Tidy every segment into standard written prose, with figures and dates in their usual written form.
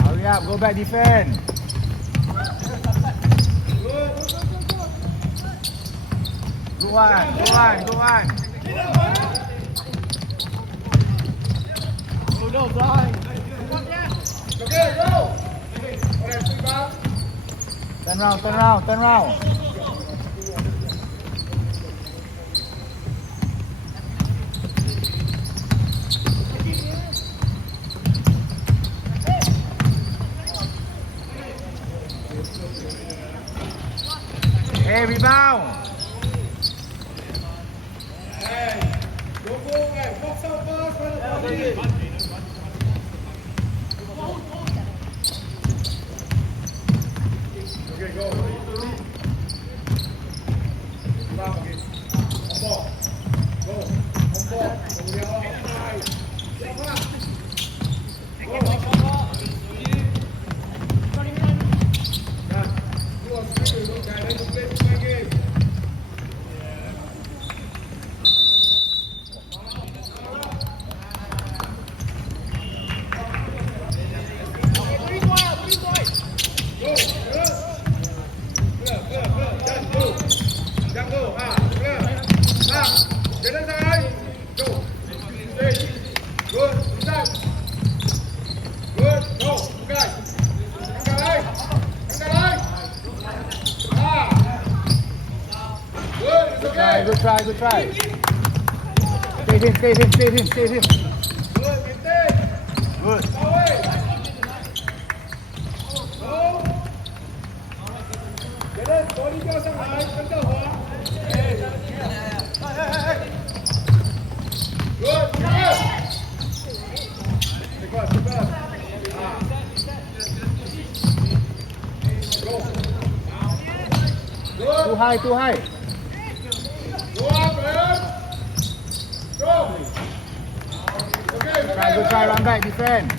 Hurry up, go back defend. Go on. No, blind. Okay, go. Turn round. Hey, rebound. Good try. Stay him. Good. Too high. Good try, run back, defend.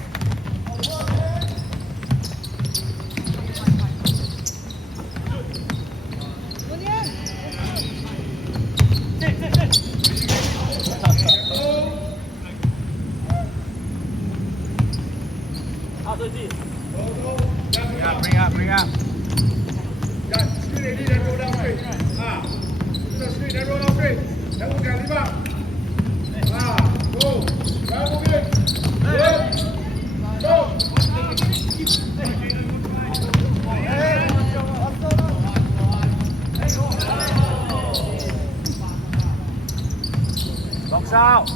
Bring up. Box out.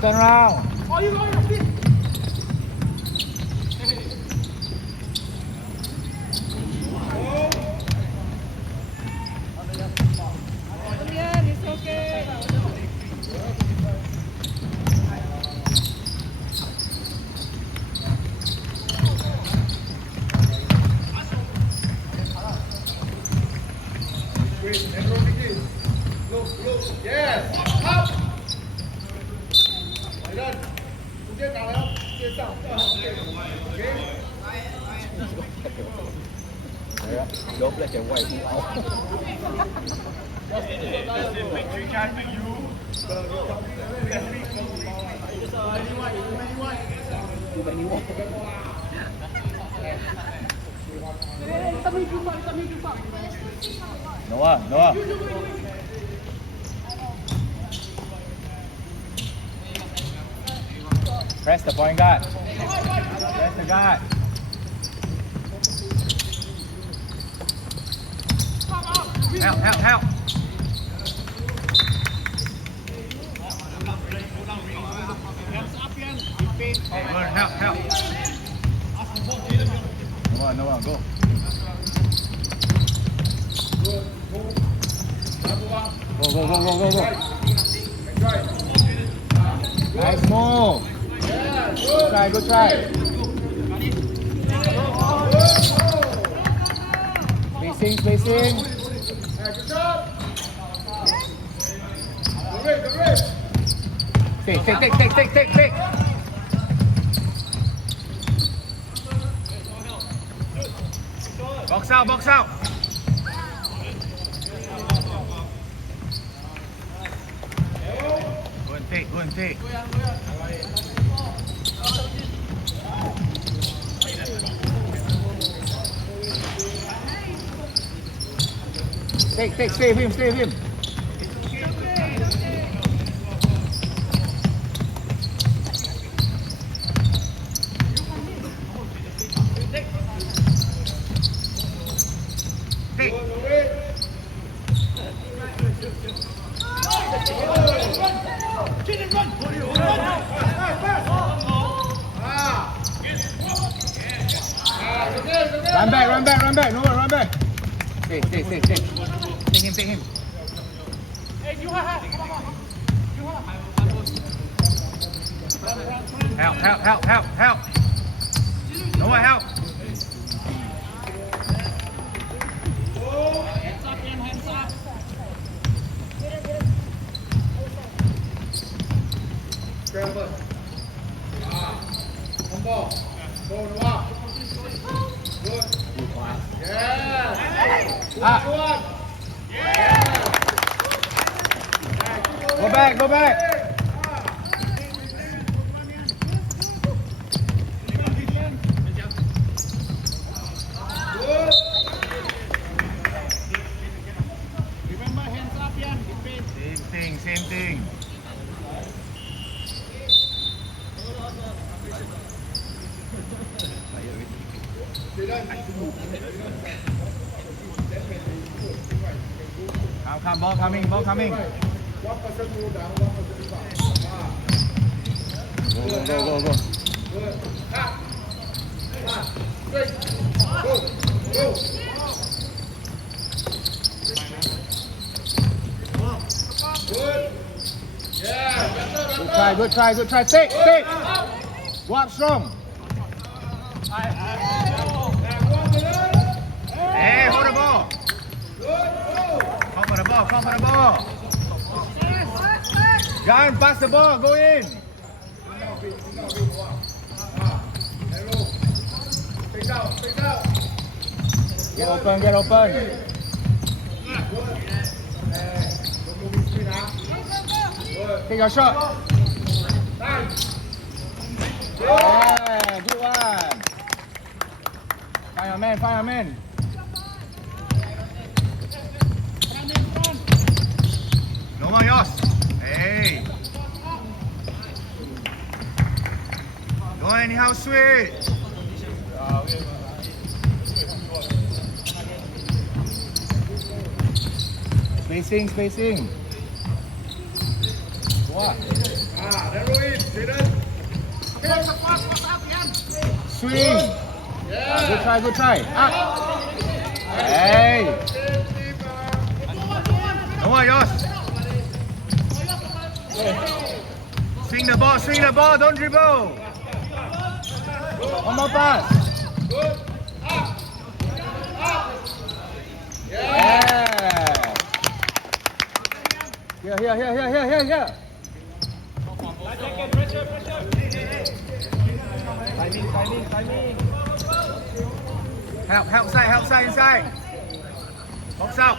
Turn round. It's okay. Yes. Up. 接打了，接上。Đấy á, đốp lại cái quay cũng áo. Noah, Noah. Press the point guard. Press the guard. Help. Help. Noah, go. Go. Nice move. Good try. Spacing. Good job. Go red. Take. Box out. Go and take. Take, save him. Take. Run back. Noah, run back. Take him. Help. Noah, help. Scramble. One ball. Go Noah. Good. Yeah. Good. Go back. Same thing. Come, ball coming. 1% move down, 1% down. Go. Good. Straight. Go. Good. Yeah. Good try. Take. Walk strong. Hey, hold the ball. Come for the ball. John, pass the ball. Go in. Take out. Get open. Take your shot. Yeah, good one. Find your man. No more yours. Hey. Go anyhow, sweet. Spacing. What? Swing. Yeah. Good try. Up. Hey. No more yours. Swing the ball. Don't dribble. One more pass. Good. Yeah. Here. Help side, inside. Box out.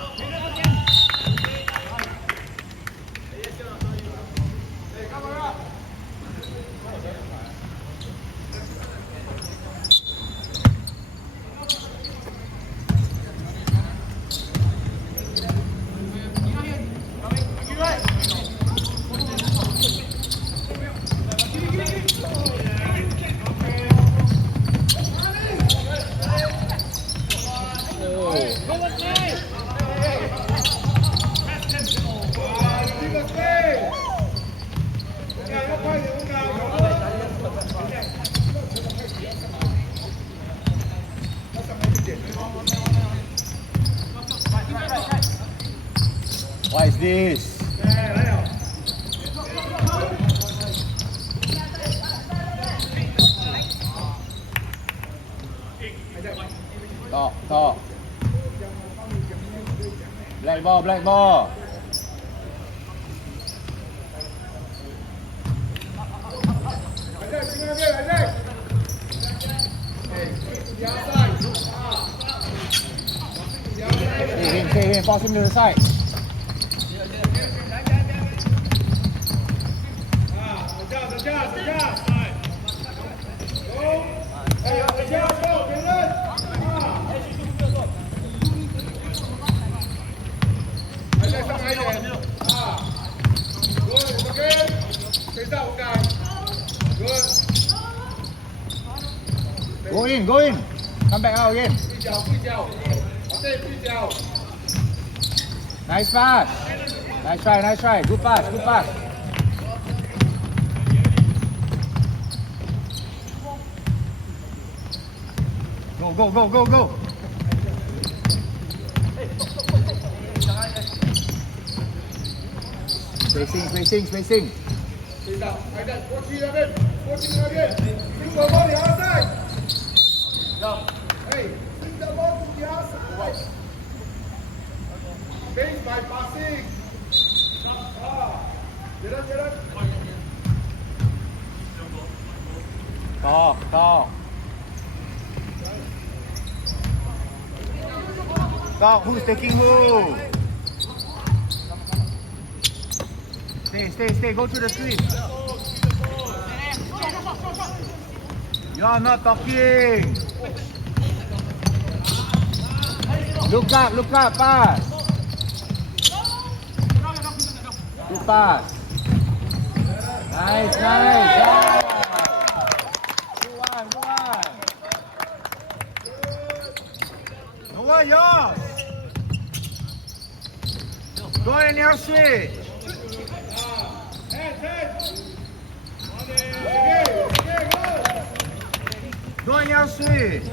What is this? Talk. Black ball. Stay in, force him to the side. Go in. Come back out again. Nice pass. Nice try. Good pass. Go. Spacing. Face out. Like that. 14 again. Bring the ball to the outside. Hey, bring the ball to the outside. Base by passing. Jalan. Talk. Who's taking who? Stay. Go to the screen. You are not talking. Look up, pass. Good pass. Nice. Good one. No one, yours. Go in your switch. Go in your switch.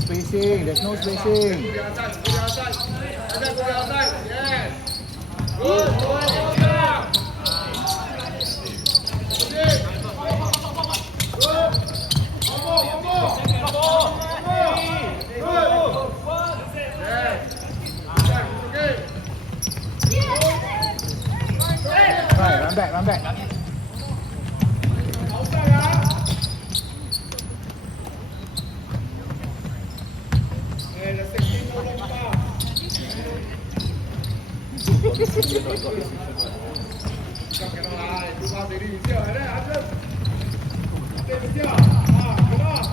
Spacing. There's no spacing. Go the outside. Yes. Good. Right, run back.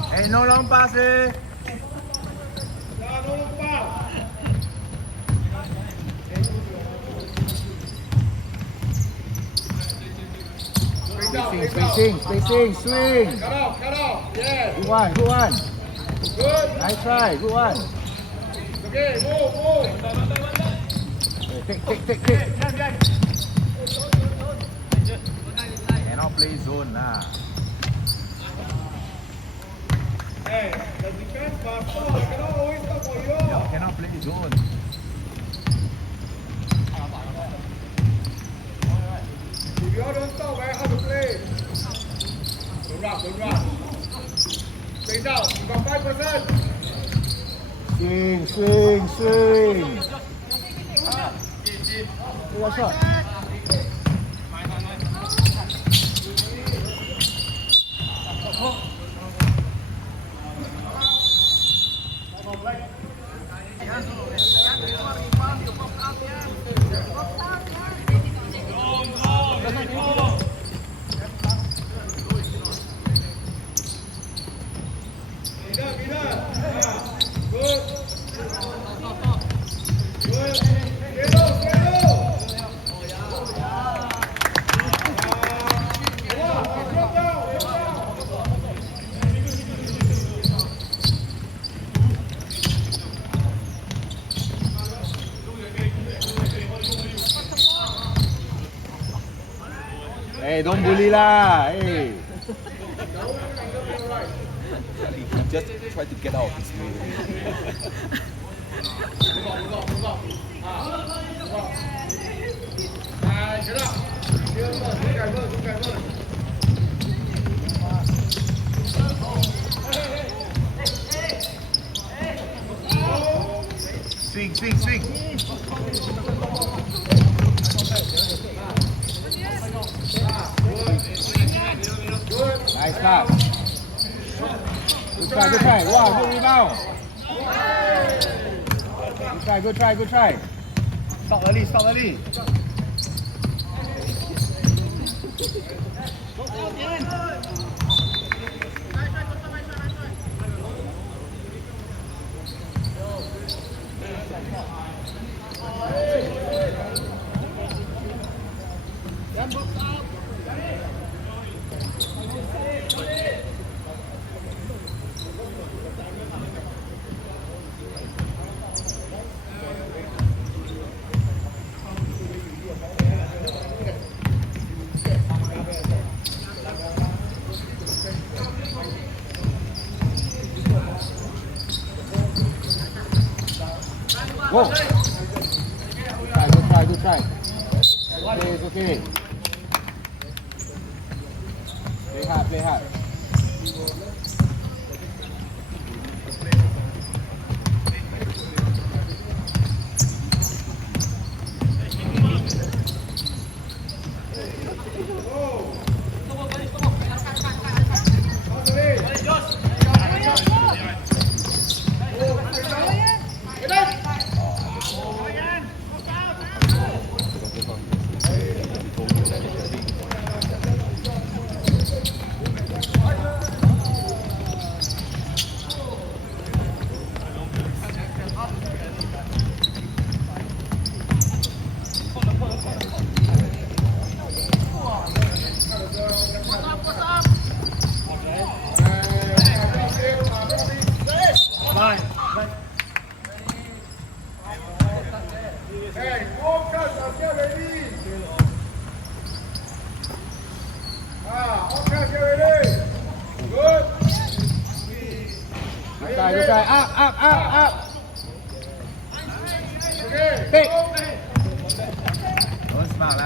Hey, no long pass. Spacing, swing. Cut off, yes. Good one. Good. Nice try, good one. Okay, move. Take. Cannot play zone lah. Hey, the defense pass ball, cannot always come for you. Cannot play zone. If you all don't stop, very hard to play. Don't run. Stay down, you got 5%. Swing. Good shot. Hey, don't bully lah. Hey. He just tried to get out of his way. Swing. Nice pass. Good try. Wow, good rebound. Good try. Stop early. Go. Good try. Okay, it's okay. Play hard. Hey, focus, get ready. Okay, get ready. Good. Good try. Up. Okay. Take. Don't smile lah.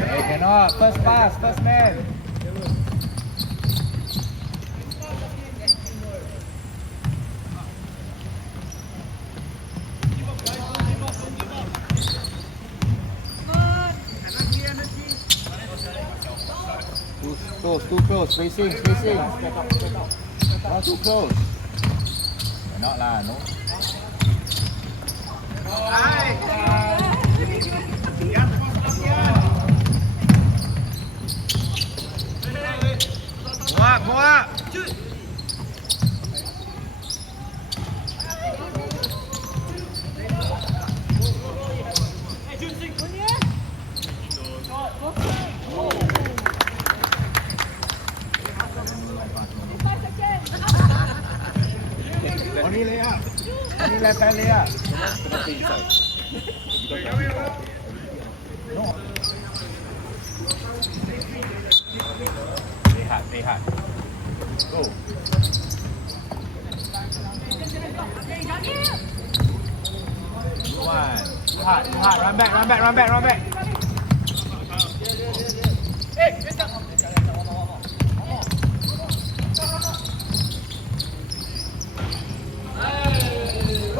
Hey, cannot. First pass, first man. Too close. Spacing. Step up. Not too close. Not lah, no. Hai. Yan, yan. Buat. Only layup. Only left hand layup. Cannot stay inside. No. Play hard. Go. Good one. Hard. Run back.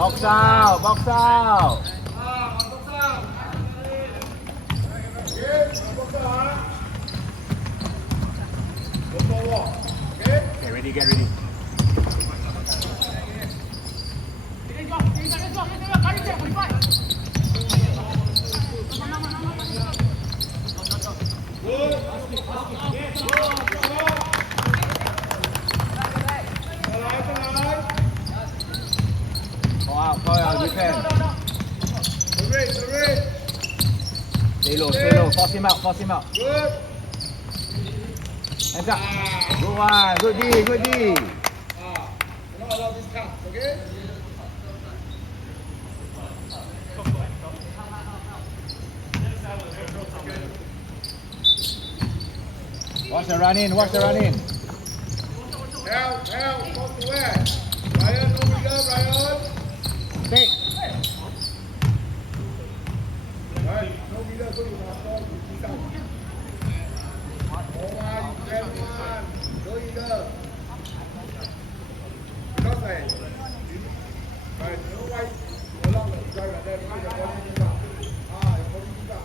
Box out. Okay, get ready. Go out, defend. Stay low. Force him out. Good. Hands up. Good one. Good D. Cannot allow this count, okay? Watch the run in. Help, cross the way. Ryan, no bigger, Ryan. Take. Right, no bigger, so you must stop. Oh, you can one. Go bigger. Cross line. Right, no white. No longer. Drive like that. Your body is down. Your body is down.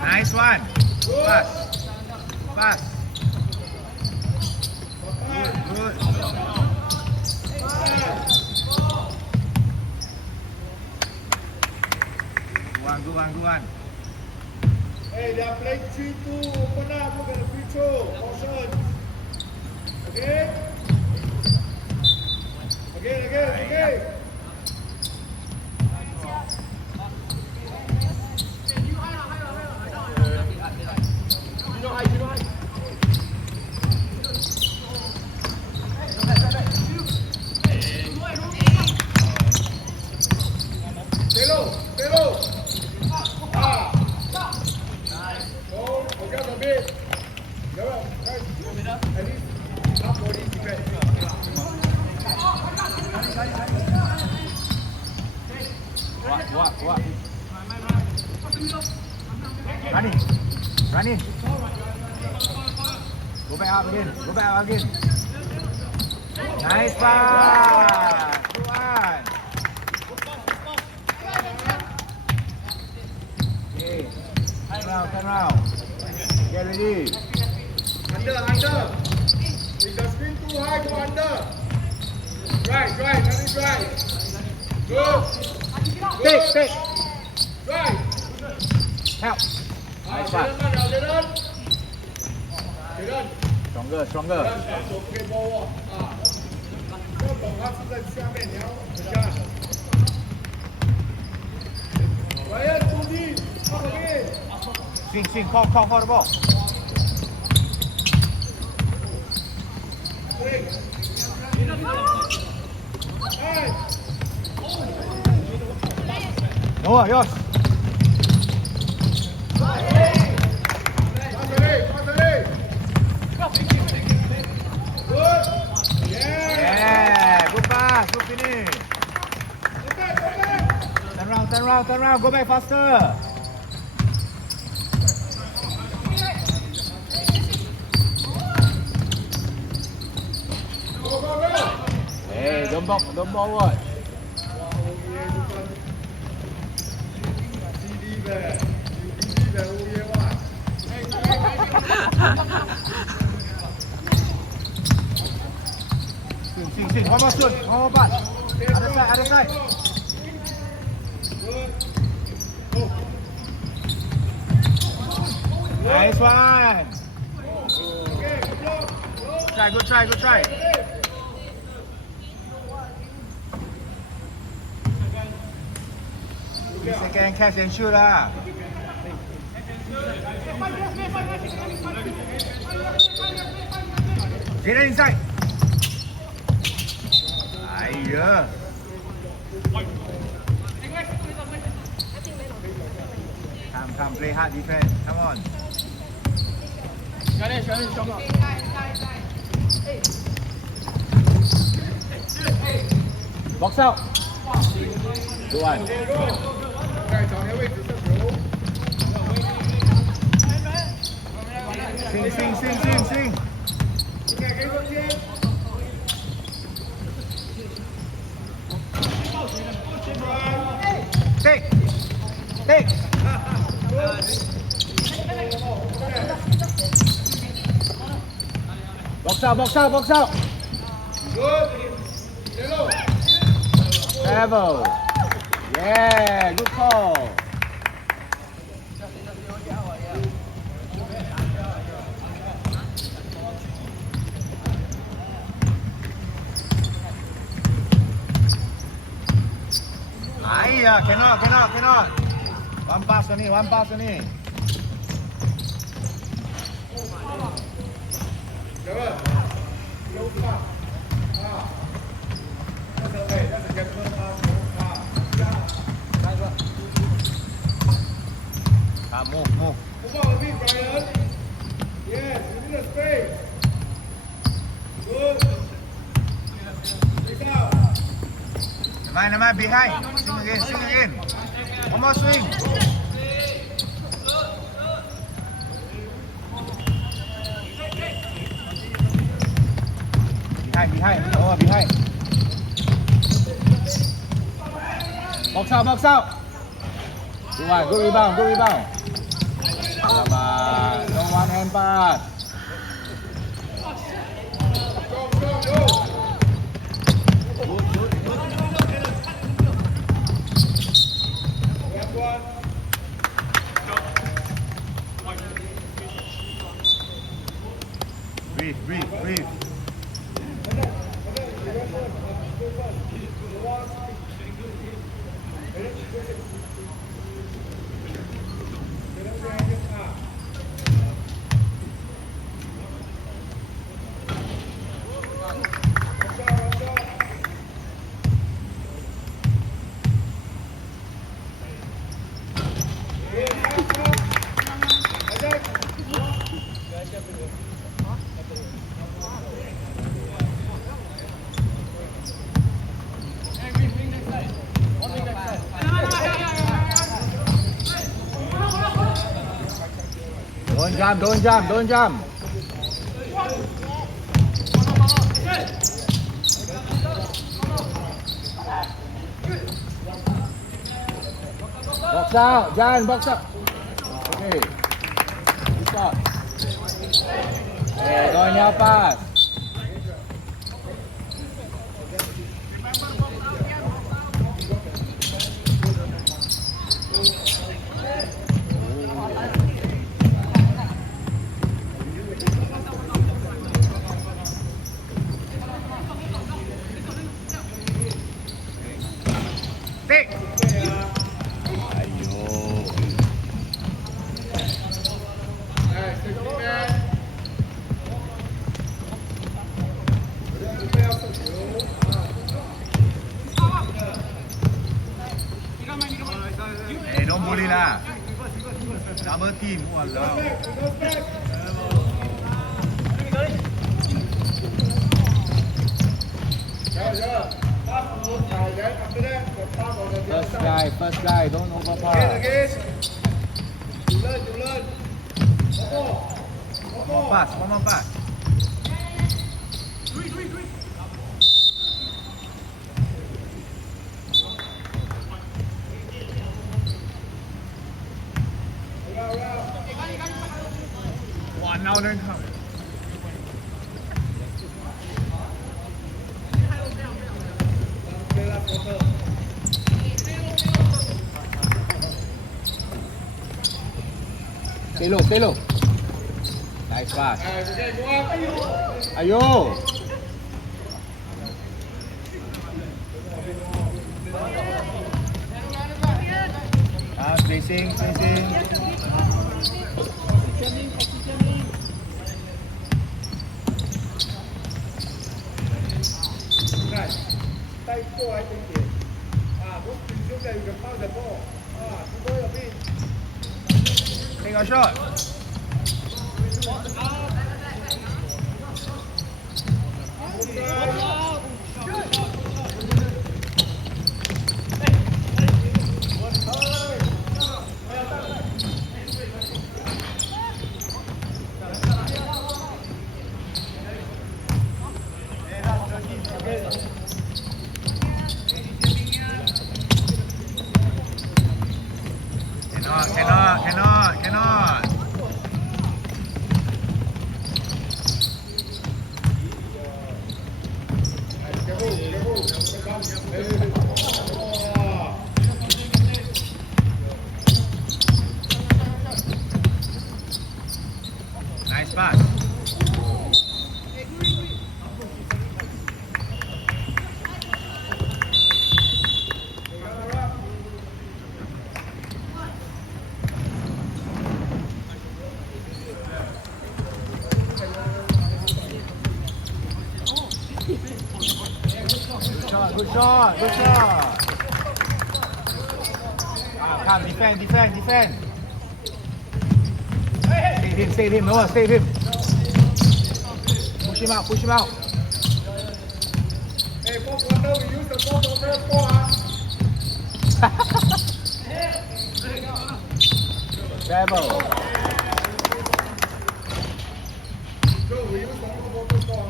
Nice one. Pass. Good. Good one. Hey, they are playing 3-2. Open up. Look at the free throw. Caution. Okay? Again. Stay low. Go, a bit. At least half body defense. What? Run in. Go back out again. Nice pass. Good one. Okay. Turn round. Get ready. Under. If the screen too high, go under. Right. Let it drive. Go. Take. Right. Help. Nice pass. Stronger. 手不可以摸握要懂他是在下面，你要等下。Ryan,注意，靠旁边。 Swing, call the ball. Swing. Hey. Noah, yours. Good. Yeah, good turn around, go back faster. Hey, don't forward. Sing. One more shoot, one more pass. Other side. Nice one. Good try. Second catch and shoot lah. Get inside. Ayah. Come, play hard defense. Come on. Box out. Good one. 在找那位置射球。 Sing. 给中间。 Take. Box out. Good. Yellow. Level. Yeah, good call. Ayah, cannot. One pass only. Jangan. Lupa. That's a gentleman pass. Move. Move on, Brian. Yes, you need a space. Good. Take out. Never mind, behind. Sing again. One more swing. Behind. Oh, behind. Box out. Good rebound. Alamak, no one hand pass. Go. Breathe. Don't jump. Box out, Jan, box out. Okay. Good shot. Go in your pass. Take. Nice, 50 man. Hey, don't bully lah. Double team. Walao. Yeah. Pass to the side, then after that, the pass on the other First side. guy. first guy, don't overpass. Again. You learn. One more. One more pass. One now then come. Stay low. Nice pass. Ayo. Spacing. Tay cô ai tính tiền. Lúc trước đây gần bao giờ ball. Chúng tôi ở bên. Take a shot. Cannot. Nice pass. Good shot. Come, defend. Stay him, Noah, stay him. Push him out. Hey, fourth quarter, we use the fourth quarter for Rebel. Joe, we use the fourth quarter for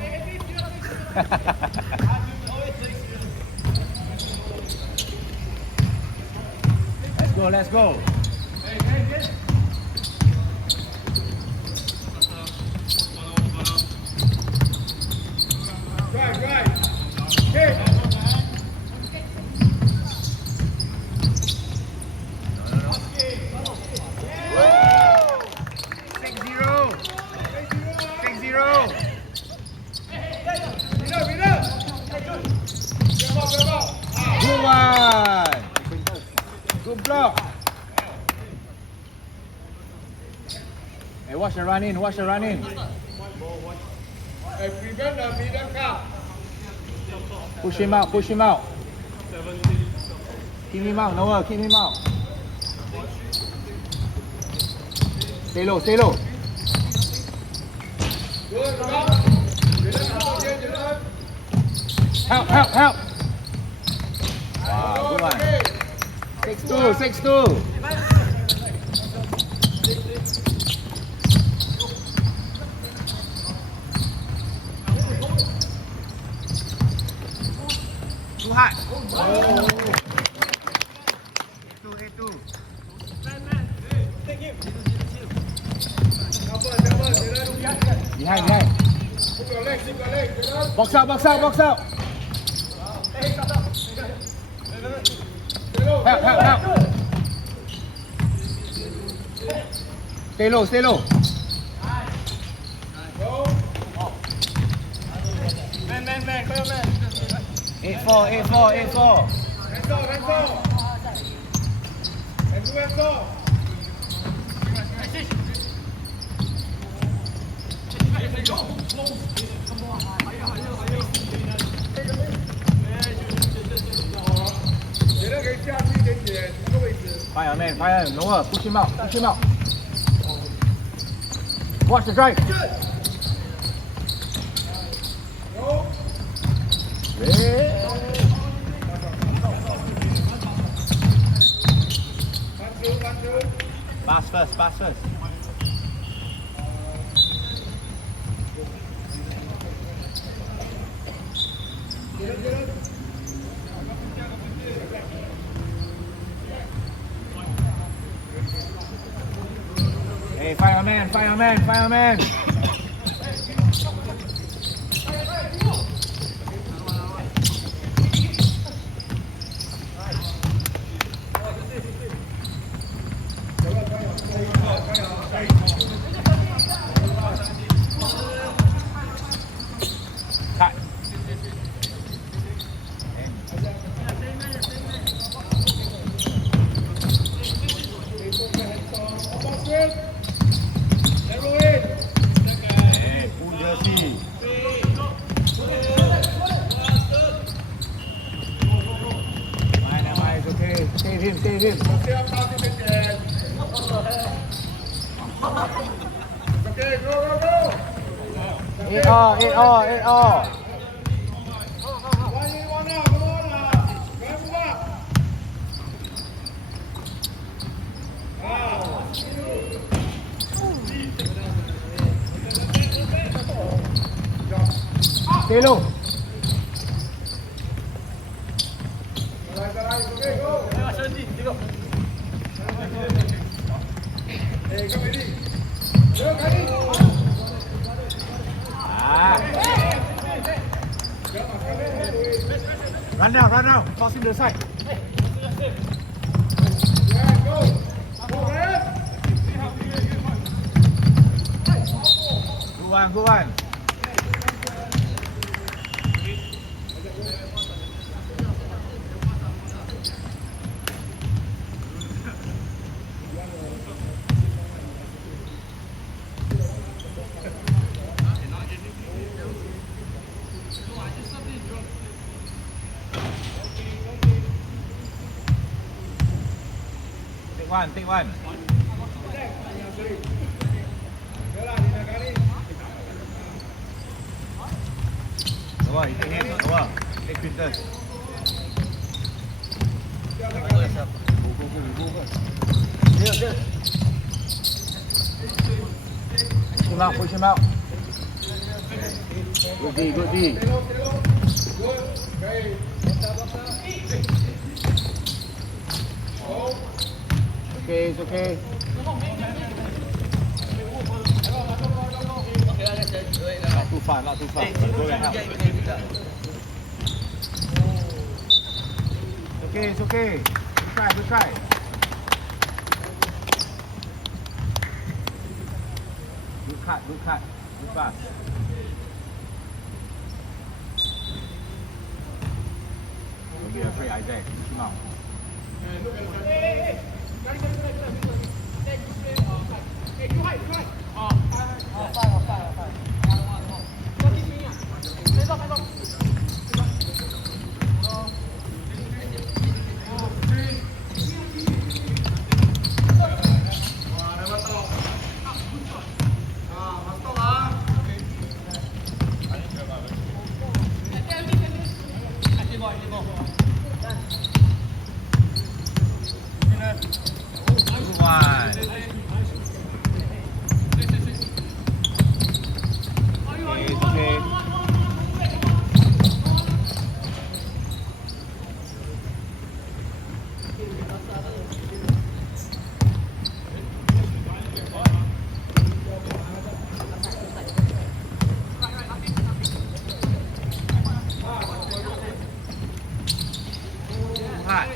Let's go. Right. Hey. 6-0. Good one. Good block. Hey, watch the run in. Hey, prevent the middle car. Push him out. Keep him out, Noah, keep him out. Stay low. Good, Help. Wow, good one. 6-2. Too hot. 8-2. Behind. Box out. Help. Stay low. Man, clear man. 8-4. Enzo. Fire. Noah, push him out. Watch the drive. pass first. Hey, fireman, fireman, fireman. Cut. Hey, pull jersey. Fine, it's okay. Save him, save him. Okay, go, go, go. 8 all, 8 all, 8 all. One in, one out, come on now. Go, move up. Stay low. Okay, go. Hey, come ready. Go, ready. Ah. Run now. Toss him to the side. Yeah, go. Go, man. Good one. Take one. Wah, itu ni tu. Wah, take Quintus. Push him out. Good D. Okay, it's okay. Not too far. Go and help. It's okay. Good try. Good cut. Good pass. Don't be afraid, Isaac. Push him out. Good one. It's okay. Hot.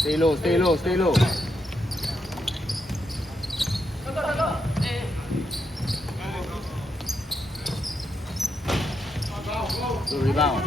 Stay low. Good rebound.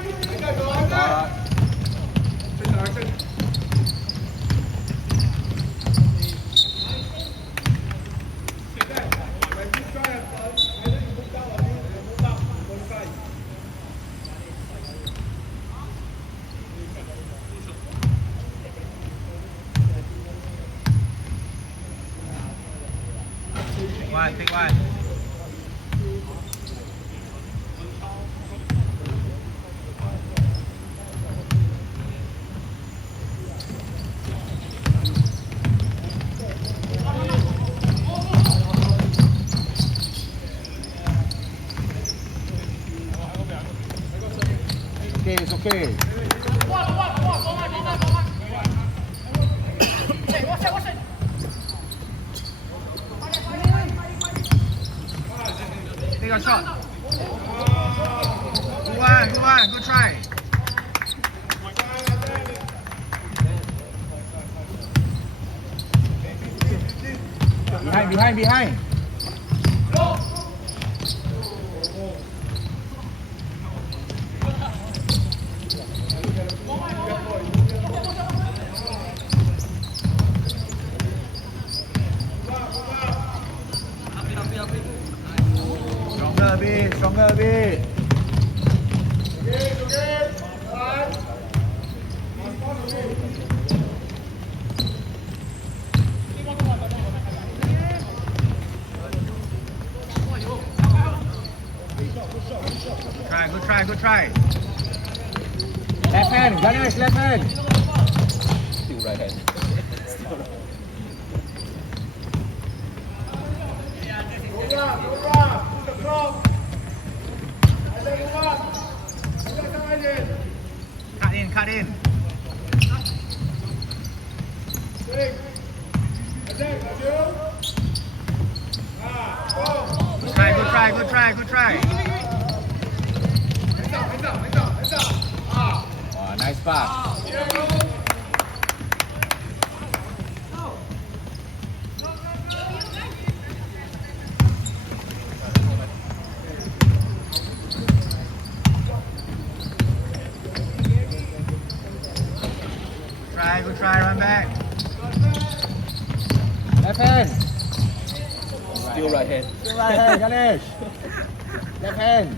Take one. Okay. Take a shot. Good one, good try. Behind. Stronger a bit. Good try. Left hand, Ganesh, left hand. Still right hand. Cut in. Good try. Oh, nice pass. Good try, run back. Left hand. Still right hand. Right hand, Ganesh. Left hand.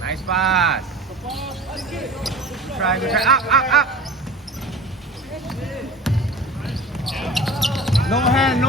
Nice pass. Good try. Up. No hand.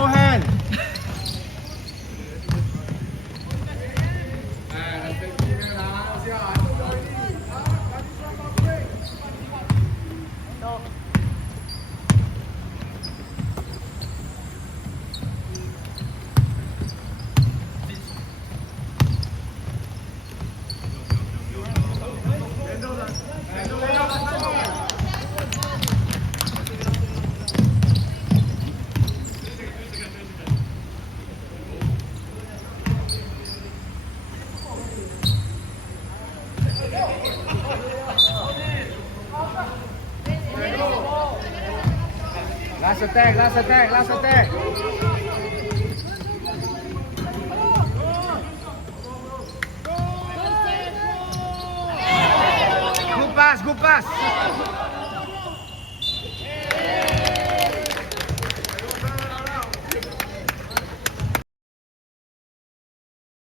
Last attack. Good pass.